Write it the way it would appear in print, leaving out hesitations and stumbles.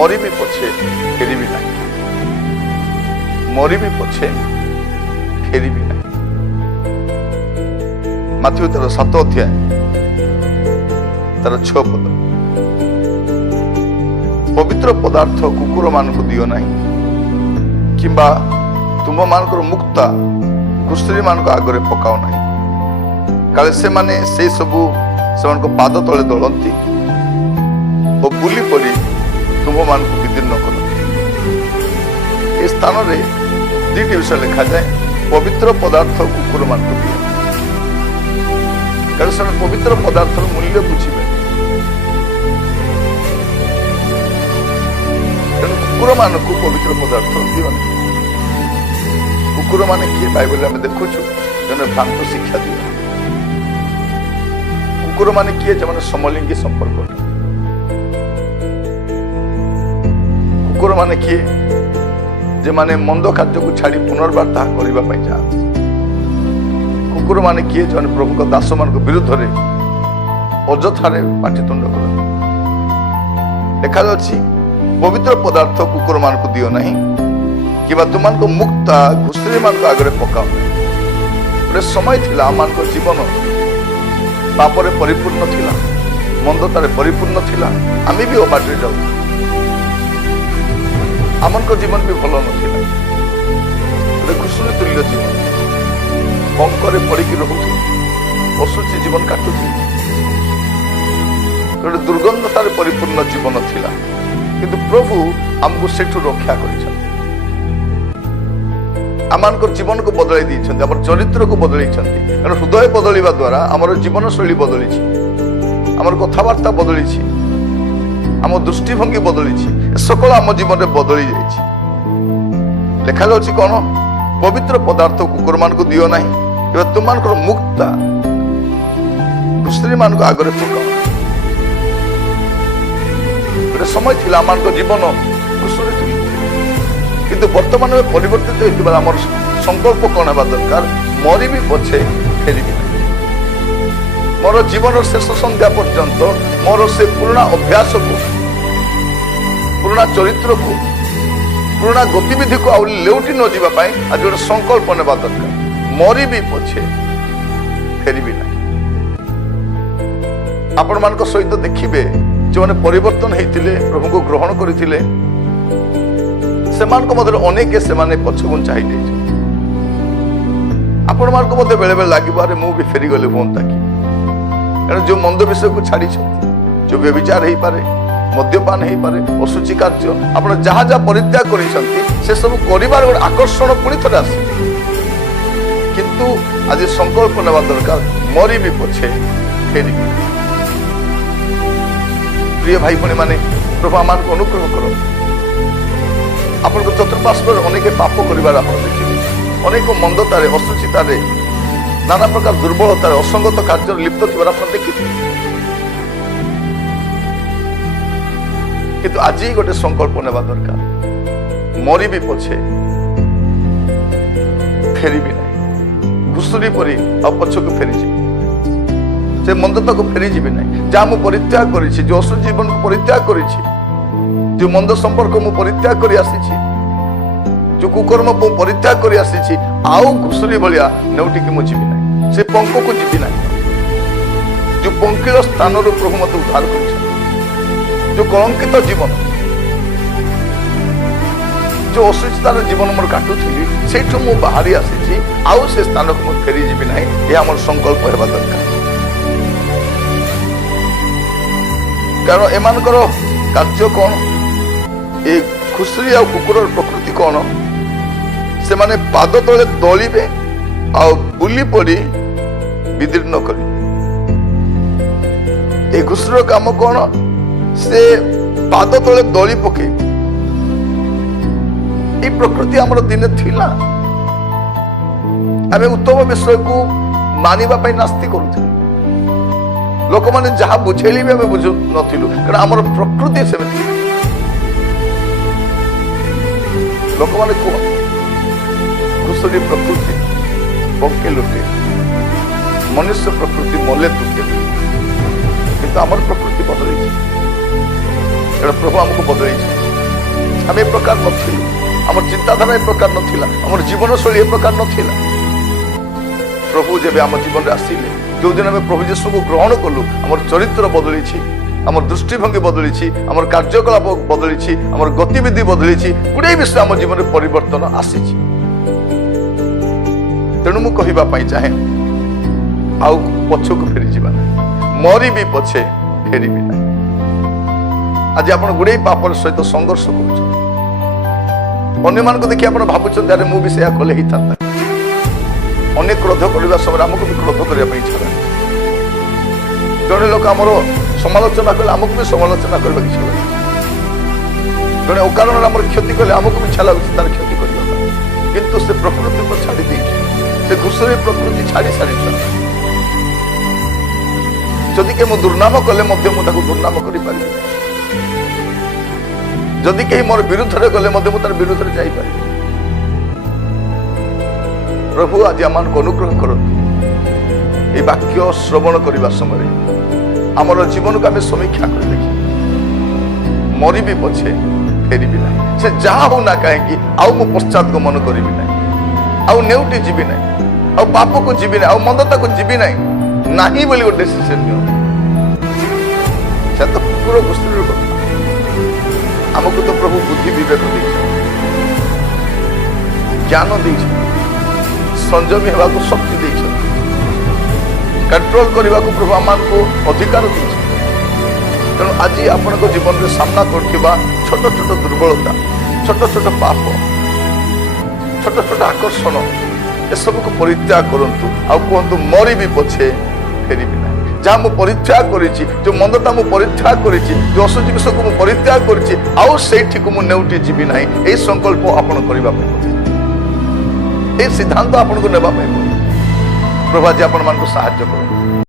ମରିବି ପଛେ ଫେରିବି ନାହିଁ, ମରିବି ପଛେ ଫେରିବି ନାହିଁ। ମାଥିଉ ତାର 7 ଅଧ୍ୟାୟ ତାର 6 ପଦ। ପବିତ୍ର ପଦାର୍ଥ କୁକୁର ମାନଙ୍କୁ ଦିଅ ନାହିଁ, କିମ୍ବା ତୁମମାନଙ୍କର ମୁକ୍ତା ଘୁଷୁରୀ ମାନଙ୍କ ଆଗରେ ପକାଅ ନାହିଁ, କାଳେ ସେମାନେ ସେ ସବୁ ସେମାନଙ୍କ ପାଦ ତଳେ ଦଳନ୍ତି ଓ ବୁଲି ପଡ଼ି ତୁମମାନଙ୍କୁ ବିଦୀର୍ଣ୍ଣ କରନ୍ତି। ଏ ସ୍ଥାନରେ 2ଟି ବିଷୟ ଲେଖାଯାଏ। ପବିତ୍ର ପଦାର୍ଥ କୁକୁର ମାନଙ୍କୁ ଦିଅ, କାରଣ ସେମାନେ ପବିତ୍ର ପଦାର୍ଥର ମୂଲ୍ୟ ବୁଝିବେ। ତେଣୁ କୁକୁର ମାନଙ୍କୁ ପବିତ୍ର ପଦାର୍ଥ ଦିଅନି। କୁକୁର ମାନେ କିଏ? ବାଇବେଲରେ ଆମେ ଦେଖୁଛୁ ଜଣେ ଭ୍ରାନ୍ତ ଶିକ୍ଷା ଦିଅ। କୁକୁର ମାନେ କିଏ? ଯେଉଁମାନେ ସମଲିଙ୍ଗୀ ସମ୍ପର୍କ। କୁକୁର ମାନେ କିଏ? ଯେମାନେ ମନ୍ଦ କାର୍ଯ୍ୟକୁ ଛାଡ଼ି ପୁନର୍ବାର ତାହା କରିବା ପାଇଁ ଯାଆନ୍ତି। କୁକୁର ମାନେ କିଏ? ଯେଉଁମାନେ ପ୍ରଭୁଙ୍କ ଦାସ ମାନଙ୍କ ବିରୁଦ୍ଧରେ ଅଯଥାରେ ପାଟିତୁଣ୍ଡ କରନ୍ତି। ଲେଖାଯାଉଛି ପବିତ୍ର ପଦାର୍ଥ କୁକୁର ମାନଙ୍କୁ ଦିଅ ନାହିଁ, କିମ୍ବା ତୁମମାନଙ୍କ ମୁକ୍ତା ଘୁଷୁରୀ ମାନଙ୍କ ଆଗରେ ପକାଅ ନାହିଁ। ଗୋଟେ ସମୟ ଥିଲା ଆମମାନଙ୍କ ଜୀବନ ପାପରେ ପରିପୂର୍ଣ୍ଣ ଥିଲା, ମନ୍ଦତାରେ ପରିପୂର୍ଣ୍ଣ ଥିଲା। ଆମେ ବି ଅବାଟରେ ଯାଉଛୁ, ଆମଙ୍କ ଜୀବନ ବି ଭଲ ନଥିଲା। ଗୋଟେ ଘୁଷୁରୀ ତୁଲ୍ୟ ଜୀବନ, ପଙ୍କରେ ପଡ଼ିକି ରହୁଛୁ, ଅଶୁଚି ଜୀବନ କାଟୁଛୁ। ଗୋଟେ ଦୁର୍ଗନ୍ଧତାରେ ପରିପୂର୍ଣ୍ଣ ଜୀବନ ଥିଲା, କିନ୍ତୁ ପ୍ରଭୁ ଆମକୁ ସେଠୁ ରକ୍ଷା କରିଛନ୍ତି। ଆମମାନଙ୍କର ଜୀବନକୁ ବଦଳାଇ ଦେଇଛନ୍ତି, ଆମର ଚରିତ୍ରକୁ ବଦଳାଇଛନ୍ତି। କାରଣ ହୃଦୟ ବଦଳିବା ଦ୍ୱାରା ଆମର ଜୀବନଶୈଳୀ ବଦଳିଛି, ଆମର କଥାବାର୍ତ୍ତା ବଦଳିଛି, ଆମ ଦୃଷ୍ଟିଭଙ୍ଗୀ ବଦଳିଛି। ସକଳ ଆମ ଜୀବନରେ ବଦଳି ଯାଇଛି। ଲେଖାଯାଉଛି କଣ? ପବିତ୍ର ପଦାର୍ଥ କୁକୁର ମାନଙ୍କୁ ଦିଅ ନାହିଁ, କିମ୍ବା ତୁମମାନଙ୍କର ମୁକ୍ତା ଘୁଷୁରୀ ମାନଙ୍କ ଆଗରେ ପକାଅ। ଗୋଟେ ସମୟ ଥିଲା ଆମମାନଙ୍କ ଜୀବନ ଘୁଷୁରୀ ଥିଲା, କିନ୍ତୁ ବର୍ତ୍ତମାନ ପରିବର୍ତ୍ତିତ ହେଇଥିବା ଆମର ସଂକଳ୍ପ କଣ ହେବା ଦରକାର? ମରିବି ପଛେ ଫେରିବି ନାହିଁ। ମୋର ଜୀବନର ଶେଷ ସନ୍ଧ୍ୟା ପର୍ଯ୍ୟନ୍ତ ମୋର ସେ ପୁରୁଣା ଅଭ୍ୟାସକୁ, ପୁରୁଣା ଚରିତ୍ରକୁ, ପୁରୁଣା ଗତିବିଧିକୁ ଆଉ ଲେଉଟି ନ ଯିବା ପାଇଁ ଆଜି ଗୋଟେ ସଂକଳ୍ପ ନେବା ଦରକାର। ମରିବି ପଛେ ଫେରିବି ନାହିଁ। ଆପଣମାନଙ୍କ ସହିତ ଦେଖିବେ ଯେଉଁମାନେ ପରିବର୍ତ୍ତନ ହେଇଥିଲେ, ପ୍ରଭୁଙ୍କୁ ଗ୍ରହଣ କରିଥିଲେ, ସେମାନଙ୍କ ମଧ୍ୟରେ ଅନେକ ସେମାନେ ପଛଘୁଞ୍ଚା ହେଇଯାଇଛନ୍ତି। ଆପଣମାନଙ୍କୁ ମଧ୍ୟ ବେଳେ ବେଳେ ଲାଗିବ, ଆରେ ମୁଁ ବି ଫେରିଗଲେ ହୁଅନ୍ତା କି? କାରଣ ଯୋଉ ମନ୍ଦ ବିଷୟକୁ ଛାଡ଼ିଛନ୍ତି, ଯୋଉ ବ୍ୟଭିଚାର ହେଇପାରେ, ମଦ୍ୟପାନ ହେଇପାରେ, ଅଶୁଚି କାର୍ଯ୍ୟ, ଆପଣ ଯାହା ଯାହା ପରିତ୍ୟାଗ କରିଛନ୍ତି, ସେସବୁ କରିବାର ଗୋଟେ ଆକର୍ଷଣ ପୁଣି ଥରେ ଆସେ। କିନ୍ତୁ ଆଜି ସଂକଳ୍ପ ନେବା ଦରକାର, ମରିବି ପଛେ ଫେରିବି। ପ୍ରିୟ ଭାଇ ଭଉଣୀ ମାନେ, ପ୍ରଭୁ ଆମମାନଙ୍କୁ ଅନୁଗ୍ରହ କରନ୍ତୁ। ଆପଣଙ୍କ ଚତୁଃପାର୍ଶ୍ୱରେ ଅନେକ ପାପ କରିବାର ଆପଣ ଦେଖିବେ, ଅନେକ ମନ୍ଦତାରେ, ଅଶୁଚିତାରେ, ନାନା ପ୍ରକାର ଦୁର୍ବଳତାରେ, ଅସଙ୍ଗତ କାର୍ଯ୍ୟରେ ଲିପ୍ତ ଥିବାର ଆପଣ ଦେଖିଥିବେ। କିନ୍ତୁ ଆଜି ଗୋଟେ ସଂକଳ୍ପ ନେବା ଦରକାର, ମରିବି ପଛେ ଫେରିବି ନାହିଁ। ଘୁଷୁରୀ ପରି ଆଉ ପଛକୁ ଫେରିଯିବି, ସେ ମନ୍ଦତାକୁ ଫେରିଯିବି ନାହିଁ। ଯାହା ମୁଁ ପରିତ୍ୟାଗ କରିଛି, ଯୋଉ ଅଶୁଚି ଜୀବନକୁ ପରିତ୍ୟାଗ କରିଛି, ଯୋଉ ମନ୍ଦ ସମ୍ପର୍କ ମୁଁ ପରିତ୍ୟାଗ କରି ଆସିଛି, ଯୋଉ କୁକର୍ମ ମୁଁ ପରିତ୍ୟାଗ କରି ଆସିଛି, ଆଉ ଘୁଷୁରୀ ଭଳିଆ ନେଉଟିକି ମୁଁ ଯିବି ନାହିଁ, ସେ ପଙ୍କକୁ ଯିବି ନାହିଁ। ଯୋଉ ପଙ୍କିଳ ସ୍ଥାନରୁ ପ୍ରଭୁ ମତେ ଉଦ୍ଧାର କରିଛନ୍ତି, ଯୋଉ କଳଙ୍କିତ ଜୀବନ, ଯୋଉ ଅସୁସ୍ଥତାର ଜୀବନ ମୋର କାଟୁଥିଲି, ସେଇଠୁ ମୁଁ ବାହାରି ଆସିଛି, ଆଉ ସେ ସ୍ଥାନକୁ ମୁଁ ଫେରି ଯିବି ନାହିଁ। ଏହା ଆମର ସଂକଳ୍ପ ହେବା ଦରକାର। କାରଣ ଏମାନଙ୍କର କାର୍ଯ୍ୟ କଣ? ଏ ଘୁଷୁରୀ ଆଉ କୁକୁରର ପ୍ରକୃତି କଣ? ସେମାନେ ପାଦ ତଳେ ଦଳିବେ ଆଉ ବୁଲି ପଡ଼ି ବିଦୀର୍ଣ୍ଣ କରିବେ। এই ঘুষুরর কাম কোন? সে পাদ তলে দଳି পକେଇବ। এই প্রকৃতি আমার দিনে ଥିଲା। ଆମେ ଉତ୍ତମ ବିଷୟକୁ ମାନିବା ପାଇଁ ନାସ୍ତି କରୁଥିଲୁ। ଲୋକମାନେ ଯାହା ବୁଝେଇଲେ ବି ଆମେ ବୁଝୁ ନଥିଲୁ, କାରଣ ଆମର ପ୍ରକୃତି ସେମିତି। ଲୋକମାନେ କୁହ ଘୁଷୁରୀ ପ୍ରକୃତି ପଙ୍କେ ଲୁଟେ, ମନୁଷ୍ୟ ପ୍ରକୃତି ମଲେ ତୁଟେ। କିନ୍ତୁ ଆମର ପ୍ରକୃତି ବଦଳେଇଛି, ଏଟା ପ୍ରଭୁ ଆମକୁ ବଦଳେଇଛି। ଆମେ ଏ ପ୍ରକାର ନଥିଲୁ, ଆମର ଚିନ୍ତାଧାରା ଏ ପ୍ରକାର ନଥିଲା, ଆମର ଜୀବନଶୈଳୀ ଏ ପ୍ରକାର ନଥିଲା। ପ୍ରଭୁ ଯେବେ ଆମ ଜୀବନରେ ଆସିଲେ, ଯୋଉଦିନ ଆମେ ପ୍ରଭୁ ଯୀଶୁଙ୍କୁ ଗ୍ରହଣ କଲୁ, ଆମର ଚରିତ୍ର ବଦଳିଛି, ଆମର ଦୃଷ୍ଟିଭଙ୍ଗୀ ବଦଳିଛି, ଆମର କାର୍ଯ୍ୟକଳାପ ବଦଳିଛି, ଆମର ଗତିବିଧି ବଦଳିଛି, ଗୁଡ଼ାଏ ବିଷୟ ଆମ ଜୀବନରେ ପରିବର୍ତ୍ତନ ଆସିଛି। ତେଣୁ ମୁଁ କହିବା ପାଇଁ ଚାହେଁ, ଆଉ ପଛକୁ ଫେରିଯିବା ନାହିଁ, ମରିବି ପଛେ ଫେରିବି ନାହିଁ। ଆଜି ଆପଣ ଗୁଡ଼ାଏ ପାପର ସହିତ ସଂଘର୍ଷ କରୁଛନ୍ତି। ଅନ୍ୟମାନଙ୍କୁ ଦେଖି ଆପଣ ଭାବୁଛନ୍ତି, ଆରେ ମୁଁ ବି ସେୟା କଲେ ହେଇଥାନ୍ତା। ଅନେକ କ୍ରୋଧ କରିବା ସମୟରେ ଆମକୁ ବି କ୍ରୋଧ କରିବା ପାଇଁ ଇଚ୍ଛା ଲାଗେ। ଜଣେ ଲୋକ ଆମର ସମାଲୋଚନା କଲେ ଆମକୁ ବି ସମାଲୋଚନା କରିବାକୁ ଇଚ୍ଛା ଲାଗେ। ଜଣେ ଅକାରଣରେ ଆମର କ୍ଷତି କଲେ ଆମକୁ ବି ଇଚ୍ଛା ଲାଗୁଛି ତାର କ୍ଷତି କରିବା ପାଇଁ। କିନ୍ତୁ ସେ ପ୍ରକୃତିକୁ ଛାଡ଼ି ଦେଇଛି, ସେ ଘୁଷୁରୀ ପ୍ରକୃତି ଛାଡ଼ି ସାରିଛନ୍ତି। ଯଦି କେହି ମୁଁ ଦୁର୍ନାମ କଲେ ମଧ୍ୟ ମୁଁ ତାକୁ ଦୁର୍ନାମ କରିପାରିବି, ଯଦି କେହି ମୋର ବିରୁଦ୍ଧରେ ଗଲେ ମଧ୍ୟ ମୁଁ ତାର ବିରୁଦ୍ଧରେ ଯାଇପାରିବି। ପ୍ରଭୁ ଆଜି ଆମମାନଙ୍କୁ ଅନୁଗ୍ରହ କରନ୍ତୁ, এই বাক্য শ্রবণ করিবা সময় আমার জীবনকে আমি সমীক্ষা করে দেখি, মরিবি পছে ফেরিবি না, সে যাহা হো না কাহিঁকি আউ মু পশ্চাৎগমন করিবি না, আউ নেউটি ଯିବି ନାହିଁ, ଆଉ ପାପକୁ ଯିବି ନାହିଁ, ଆଉ ମନ୍ଦତାକୁ ଯିବି ନାହିଁ, ନାହିଁ ବୋଲି ଗୋଟେ ଡିସିସନ ନିଅ। ସେ ତ କୁକୁର ଗୋଷ୍ଠୀର କଥା। ଆମକୁ ତ ପ୍ରଭୁ ବୁଦ୍ଧି ବିବେକ ଦେଇଛନ୍ତି, ଜ୍ଞାନ ଦେଇଛନ୍ତି, ସଂଯମୀ ହେବାକୁ ଶକ୍ତି ଦେଇଛନ୍ତି, कंट्रोल करने को प्रभु आमको अधिकार देते। तेणु आज आपंक जीवन में सामना करथिबा छोट छोट दुर्बलता, छोट छोट पाप, छोट छोट आकर्षण, ए सब को परित्याग करंतु आ कहतु मरी भी पछे फेरिबि ना। जहाँ मु परित्याग करिछि, जो मंदता मु परित्याग करिछि, जो असुचि विषय को मु परित्याग करिछि, आउ सेठी को मु नेउटी जीवी नाही। ए संकल्प आपण करिबा पड़े, ए सिद्धांत आपण को नेबा पड़े। प्रभु जी आपण मान को साहाय्य करो।